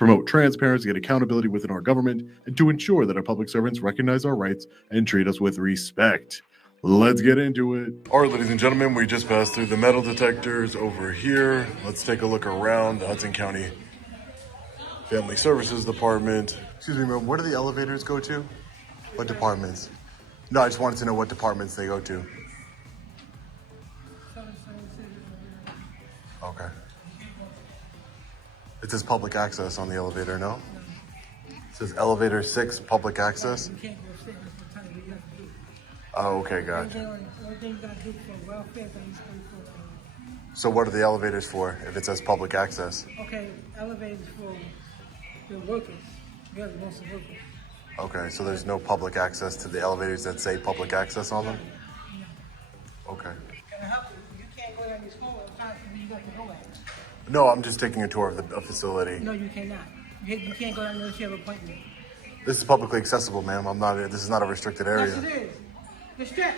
promote transparency and accountability within our government, and to ensure that our public servants recognize our rights and treat us with respect. Let's get into it. All right, ladies and gentlemen, we just passed through the metal detectors over here. Let's take a look around the Hudson County Family Services Department. Excuse me, ma'am, where do the elevators go to? What departments? No, I just wanted to know what departments they go to. Okay. It says public access on the elevator, no? It says elevator 6, public access. You can't go upstairs. That's the time you have to do. Oh, okay, gotcha. Everything you got to do for welfare, things So what are the elevators for if it says public access? okay, elevators for the workers. You have most of the workers. Okay, so there's no public access to the elevators that say public access on them? Okay. Can I help you? You can't go down this hall. I'm trying to see where you got to go at. No, I'm just taking a tour of the facility. No, you cannot. You can't go down there unless you have an appointment. This is publicly accessible, ma'am. This is not a restricted area. Yes, it is. It's strict.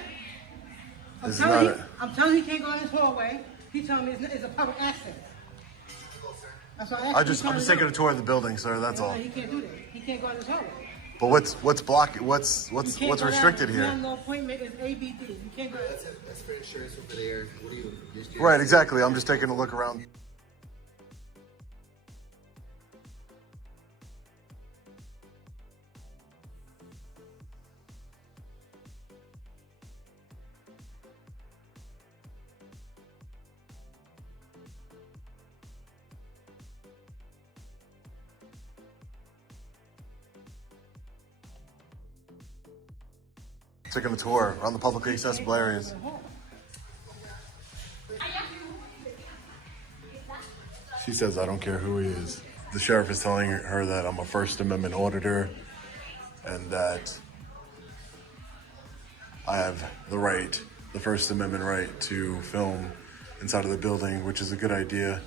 This is not I'm telling you he can't go in this hallway. He told me it's a public access. That's why I asked I'm just taking a tour of the building, sir. That's all. He can't do that. He can't go in this hallway. But what's blocking? What's restricted You here? have no appointment is ABD. You can't go. That's for insurance over there. What do you? Right, exactly. I'm just taking a look around. Taking a tour around the publicly accessible areas. She says, I don't care who he is. The sheriff is telling her that I'm a First Amendment auditor and that I have the First Amendment right to film inside of the building, which is a good idea.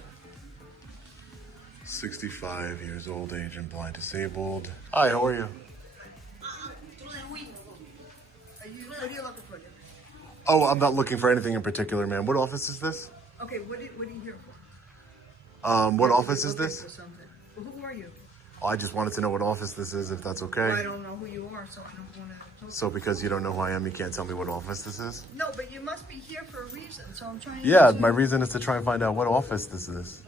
65 years old, age and blind disabled. Hi, how are you? What are you looking for? Oh, I'm not looking for anything in particular, ma'am. What office is this? Okay, what are you here for? What office is this? For something. Well, who are you? Oh, I just wanted to know what office this is, if that's okay. Well, I don't know who you are, so I don't want to. So because you don't know who I am, you can't tell me what office this is? No, but you must be here for a reason, so I'm trying to. Yeah, my reason is to try and find out what office this is.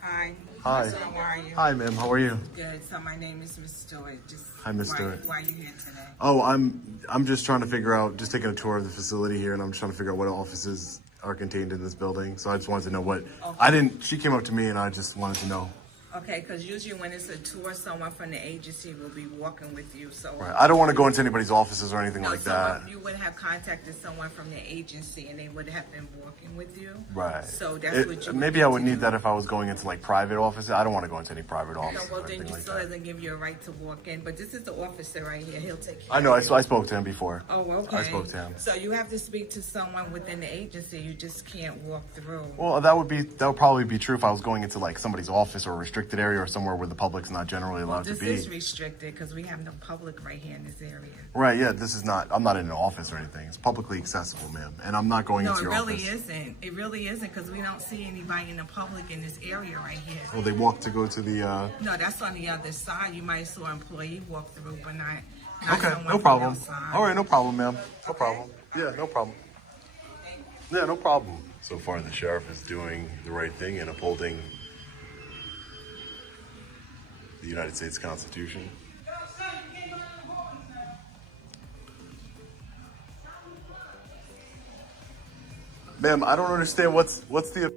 Hi. Hi. So how are you? Hi, ma'am. How are you? Good. So my name is Miss Stewart. Hi, Miss Stewart. Why are you here today? Oh, I'm just trying to figure out, just taking a tour of the facility here, and I'm just trying to figure out what offices are contained in this building. So I just wanted to know what. Okay. She came up to me, and I just wanted to know. Okay, because usually when it's a tour, someone from the agency will be walking with you. So Right. I don't want to go into anybody's offices or anything like that. You would have contacted someone from the agency, and they would have been walking with you. Right. So that's what you. Maybe I would need that if I was going into like private offices. I don't want to go into any private No, offices. well or then anything you like still that. doesn't give you a right to walk in. But this is the officer right here. He'll take care. I know. of you. I spoke to him before. Oh, okay. I spoke to him. So you have to speak to someone within the agency. You just can't walk through. Well, that would probably be true if I was going into like somebody's office or a restricted area or somewhere where the public's not generally allowed to This be. is restricted because we have no public right here in this area. Right, yeah, I'm not in an office or anything. It's publicly accessible, ma'am. And I'm not going No, into it your really office. isn't. It really isn't because we don't see anybody in the public in this area right here. Well, they walk to go to the, No, that's on the other side. You might saw an employee walk through, but not Okay, someone no from problem. outside. All right, no problem, ma'am. No problem. Yeah, no problem. Yeah, no problem. So far, the sheriff is doing the right thing and upholding the United States Constitution. Ma'am, I don't understand what's the...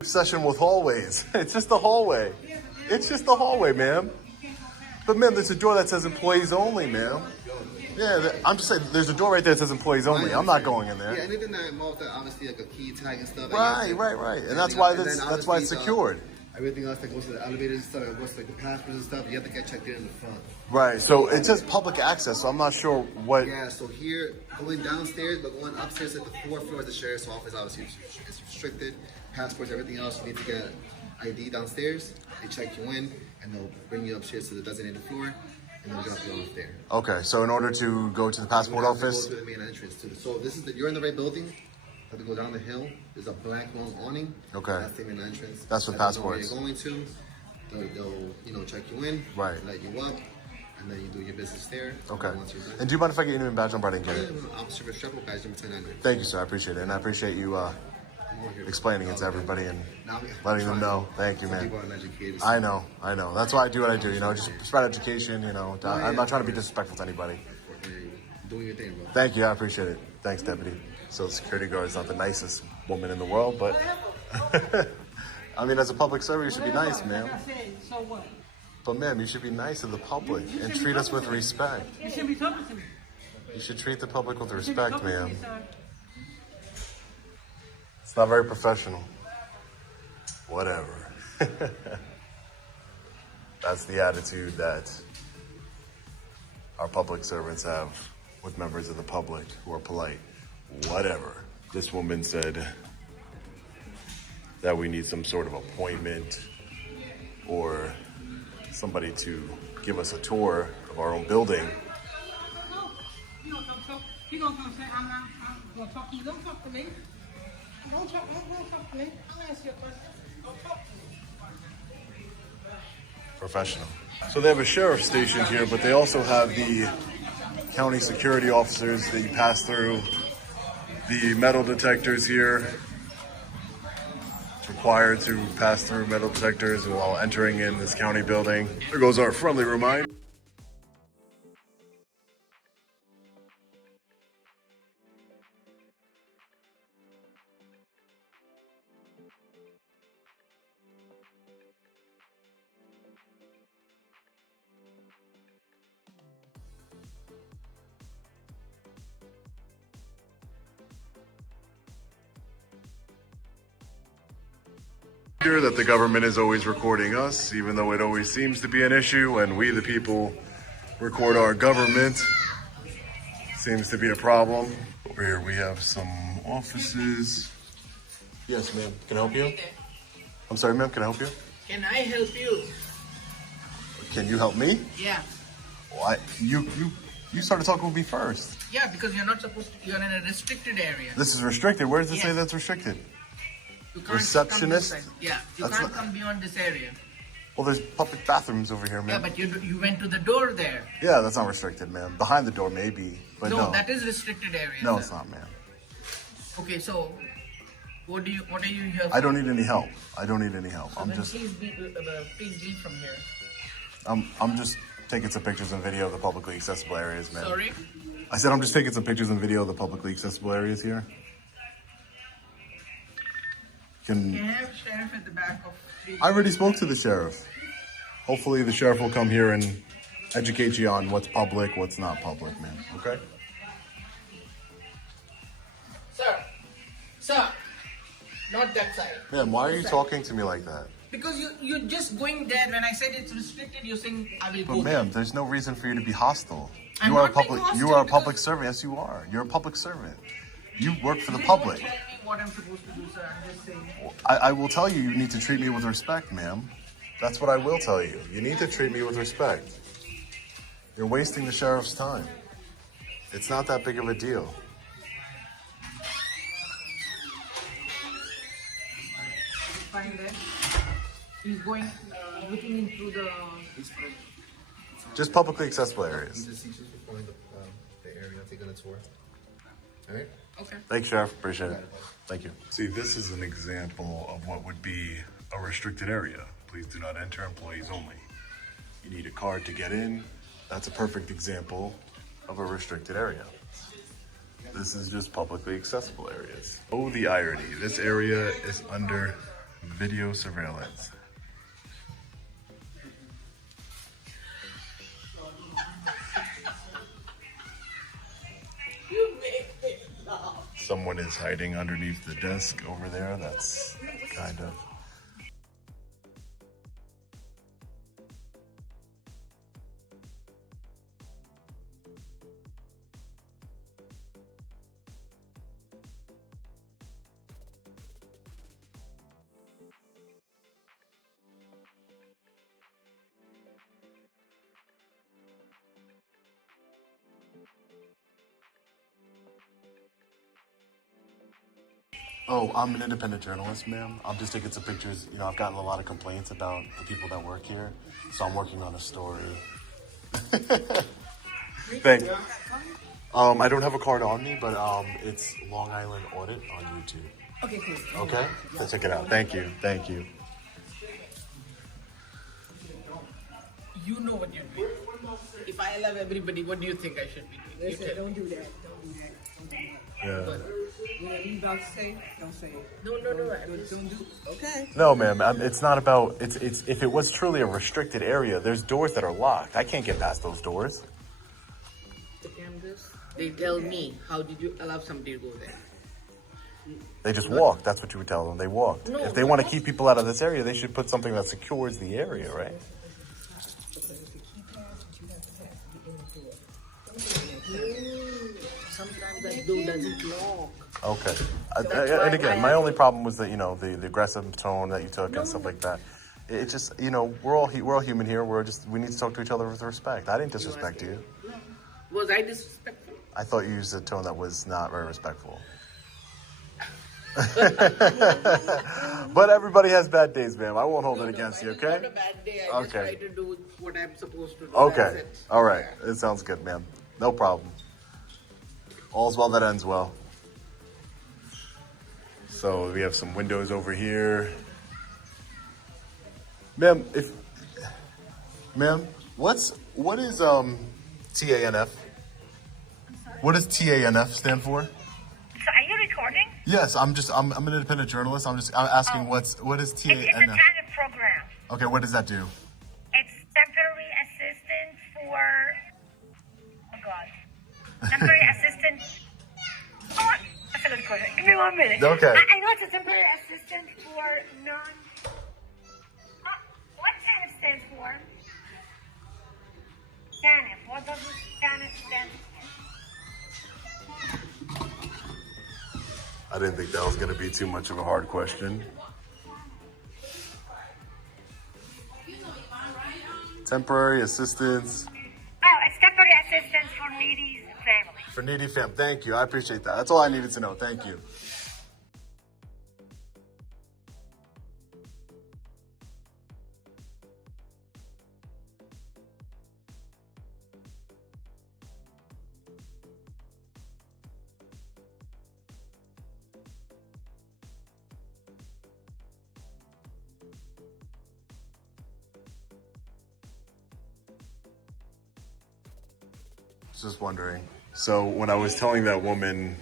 Obsession with hallways. It's just a hallway. It's just a hallway, ma'am. But ma'am, there's a door that says employees only, ma'am. Yeah, I'm just saying, there's a door right there that says employees only. I'm not going in there. Yeah, anything that involves that, obviously like a key tag and stuff. Right. And that's why it's secured. Everything else that goes to the elevators and stuff, that goes to like the passports and stuff, you have to get checked in the front. Right. So it says public access, so I'm not sure what. Yeah, so here, going downstairs, but going upstairs at the 4th floor is the sheriff's office. Obviously, it's restricted. Passports, everything else, you need to get ID downstairs. They check you in, and they'll bring you upstairs to the designated floor, and they'll drop you off there. Okay, so in order to go to the passport office. Go to the main entrance. So this is you're in the right building. You have to go down the hill. There's a black long awning. Okay. That's the main entrance. That's for passports. Where you're going to. They'll check you in. Right. Let you up. And then you do your business there. Okay. Once you're done. And do you mind if I get your name and badge number? I didn't get it. Officer Restrepo, badge number 1000. Thank you, sir. I appreciate it. And I appreciate you explaining it to everybody and letting them know. Thank you, man. People aren't educated. I know. That's why I do what I do, just spread education, I'm not trying to be disrespectful to anybody. Doing your thing, bro. Thank you, I appreciate it. Thanks, Deputy. So the security guard is not the nicest woman in the world, but I mean, as a public servant, you should be nice, ma'am. Like I said, so what? But ma'am, you should be nice to the public and treat us with respect. You shouldn't be talking to me. You should treat the public with You shouldn't be respect, talking to ma'am. me, sir. It's not very professional. Whatever. That's the attitude that our public servants have with members of the public who are polite. Whatever. This woman said that we need some sort of appointment or somebody to give us a tour of our own building. You don't come talk. You gonna come say I'm gonna talk to you. Don't talk to me. Don't talk to me. I'll ask you a question. Don't talk to me. Professional. So they have a sheriff stationed here, but they also have the county security officers that you pass through. The metal detectors here. It's required to pass through metal detectors while entering in this county building. There goes our friendly reminder. That the government is always recording us, even though it always seems to be an issue, and we the people record our government. Seems to be a problem. Over here we have some offices. Yes, ma'am. Can I help you? I'm sorry, ma'am. Can I help you? Can I help you? Can you help me? Yeah. Well, you started talking with me first. Yeah, because you're not supposed to, you're in a restricted area. This is restricted. Where does it say Yes. that's restricted? You can't Receptionist? come this side. Yeah, you That's can't what- come beyond this area. Well, there's public bathrooms over here, Yeah, ma'am. but you went to the door there. Yeah, that's not restricted, ma'am. Behind the door, maybe, but no. That is restricted area. No, sir. it's not, ma'am. Okay, so what are you here for? I don't need any help. I'm Then just, please leave from here. I'm just taking some pictures and video of the publicly accessible areas, ma'am. Sorry? I said I'm just taking some pictures and video of the publicly accessible areas here. Can I have sheriff at the back of I already spoke to the sheriff. Hopefully the sheriff will come here and educate you on what's public, what's not public, man. Okay? Sir, not that side. Man, why are you This side. talking to me like that? Because you're just going there. When I said it's restricted, you're saying I will But go there. ma'am, there's no reason for you to be hostile. I'm You are a not being public hostile you are a because- public servant. Yes, you are. You're a public servant. You work for the You public. Don't tell me what I'm supposed to do, sir. I'm just saying. I will tell you need to treat me with respect, ma'am. That's what I will tell you. You need to treat me with respect. You're wasting the sheriff's time. It's not that big of a deal. Fine then. He's going, looking into the. Just publicly accessible areas. Just before the area, taking a tour. All right. Okay. Thanks, Sheriff. Appreciate it. Thank you. See, this is an example of what would be a restricted area. Please do not enter, employees only. You need a card to get in. That's a perfect example of a restricted area. This is just publicly accessible areas. Oh, the irony. This area is under video surveillance. Someone is hiding underneath the desk over there. That's kind of Oh, I'm an independent journalist, ma'am. I'm just taking some pictures. You know, I've gotten a lot of complaints about the people that work here, so I'm working on a story. Thank you. I don't have a card on me, but it's Long Island Audit on YouTube. Okay, cool. Okay? Let's check it out. Thank you. Thank you. You know what you're doing. If I love everybody, what do you think I should be doing? Listen, don't do that. Don't do that. Don't do that. Yeah. Whatever you about to say, don't say it. No. Don't do. Okay. No, ma'am. It's not about. It's. If it was truly a restricted area, there's doors that are locked. I can't get past those doors. The cameras, they tell me, how did you allow somebody to go there? They just walked. That's what you would tell them. They walked. No, If they want to keep people out of this area, they should put something that secures the area, right? Sometimes that door doesn't lock. Okay. that's why And again, I my have only problem was that the aggressive tone that you took and stuff like that. It's just we're all human here. We need to talk to each other with respect. I didn't disrespect you. Was I disrespectful? I thought you used a tone that was not very respectful. But everybody has bad days, ma'am. I won't hold it against you, okay? It's not a bad day. I just Okay. try to do what I'm supposed to do. Okay. That's it. All right. It sounds good, ma'am. No problem. All's well that ends well. So we have some windows over here. Ma'am, what is TANF? What does TANF stand for? So are you recording? Yes, I'm an independent journalist. I'm asking what is It's a TANF? kind of program. Okay, what does that do? It's temporary assistance for, oh God, temporary assistance. Oh, that's a good question. Give me 1 minute. Okay. I know it's a temporary assistance for what TANF stands for? TANF. What does TANF stand for? I didn't think that was going to be too much of a hard question. Temporary assistance. Oh, it's temporary assistance for needy families. For needy fam. Thank you. I appreciate that. That's all I needed to know. Thank you. Just wondering. So when I was telling that woman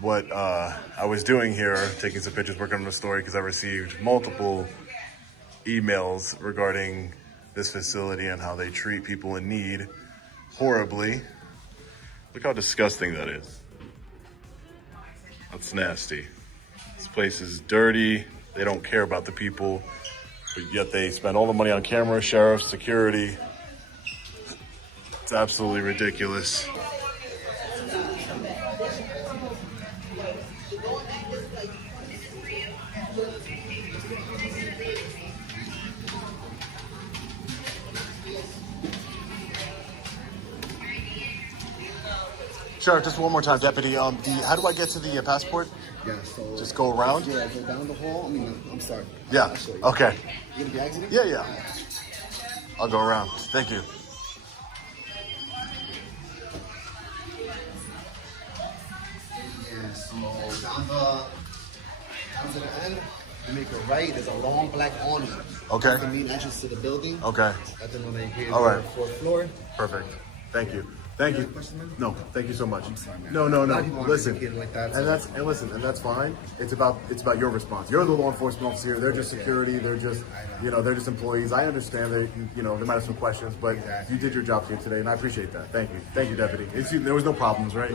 what I was doing here, taking some pictures, working on the story, because I received multiple emails regarding this facility and how they treat people in need horribly. Look how disgusting that is. That's nasty. This place is dirty. They don't care about the people, but yet they spend all the money on camera, sheriff, security. It's absolutely ridiculous. Sheriff, just one more time, Deputy. How do I get to the passport? Yeah, so Just go around? Yeah, go down the hall. I'm sorry. Yeah. I'll show you. Okay. You gonna be exiting? Yeah. I'll go around. Thank you. Yeah, so down to the end, you make a right. There's a long black awning. Okay. That's the main entrance to the building. Okay. That's the one that here. All right. Fourth floor. Perfect. Thank you. Thank you. Question, man? No, thank you so much. sorry, man. No. A lot of people aren't Listen, educated like that, and so- that's fine. It's about your response. You're the law enforcement officer here. They're just security. They're just they're just employees. I understand that they might have some questions, but you did your job here today, and I appreciate that. Thank you, Deputy. There was no problems, right?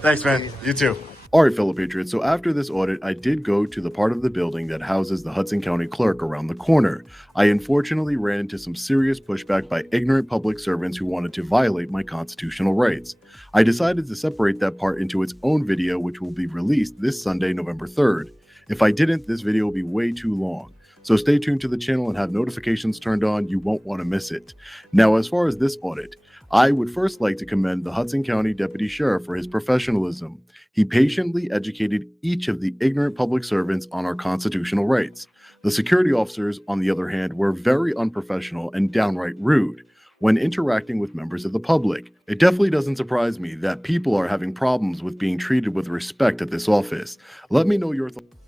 Thanks, man. You too. All right, fellow patriots. So after this audit, I did go to the part of the building that houses the Hudson County clerk around the corner. I unfortunately ran into some serious pushback by ignorant public servants who wanted to violate my constitutional rights. I decided to separate that part into its own video, which will be released this Sunday, November 3rd. If I didn't, this video will be way too long. So stay tuned to the channel and have notifications turned on. You won't want to miss it. Now, as far as this audit, I would first like to commend the Hudson County Deputy Sheriff for his professionalism. He patiently educated each of the ignorant public servants on our constitutional rights. The security officers, on the other hand, were very unprofessional and downright rude when interacting with members of the public. It definitely doesn't surprise me that people are having problems with being treated with respect at this office. Let me know your thoughts.